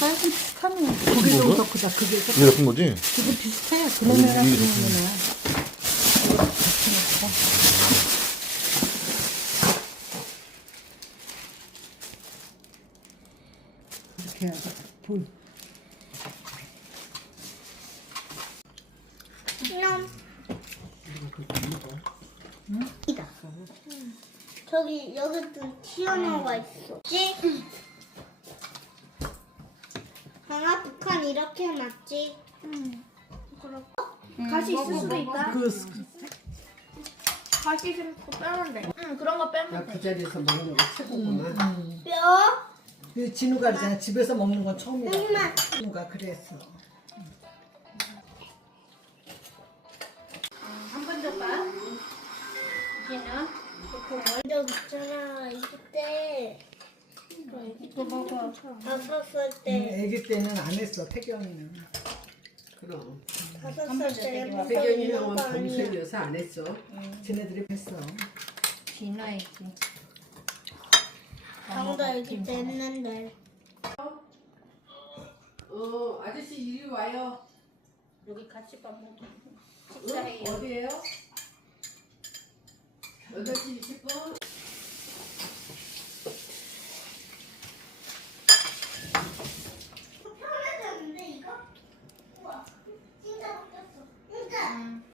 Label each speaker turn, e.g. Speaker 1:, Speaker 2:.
Speaker 1: 사이즈 비슷하네. 그게 좀 더 크다. 그게 좀.
Speaker 2: 이게 예쁜 거지?
Speaker 1: 그게 비슷해. 그놈이랑
Speaker 2: 이게
Speaker 1: 그놈이랑. 이거 같이 먹자. 이렇게 해야 돼. 볼.
Speaker 3: 이다. 저기 여기도 튀어나와 있어. 하나 북한 이렇게 해놨지.
Speaker 4: 그럼 가시 있을 수도 있다.
Speaker 1: 그
Speaker 4: 가시 있으면 그거 빼면 돼. 응, 그런 거 빼면 돼.
Speaker 5: 그 자리에서 먹는 거 최고구나.
Speaker 3: 뼈.
Speaker 1: 그 진우가 그러잖아. 집에서 먹는 건 처음이다.
Speaker 3: 엄마.
Speaker 1: 진우가 그랬어.
Speaker 4: 한 번 더 봐. 이제는
Speaker 3: 그 원적 있잖아. 이때
Speaker 4: 이거 먹어.
Speaker 3: 다섯 살 때,
Speaker 1: 아기 때는 안 했어. 태경이는.
Speaker 5: 그럼.
Speaker 3: 다섯 살 때 해본 적
Speaker 5: 태경이
Speaker 3: 있는
Speaker 5: 형은
Speaker 3: 거 아니야?
Speaker 5: 동생이어서 안 했어.
Speaker 1: 쟤네들이 했어.
Speaker 4: 진화이지.
Speaker 3: 강도 아기 때 했는데.
Speaker 5: 아저씨 이리 와요.
Speaker 4: 여기 같이 밥 먹어.
Speaker 5: 어디에요? 8시 20분?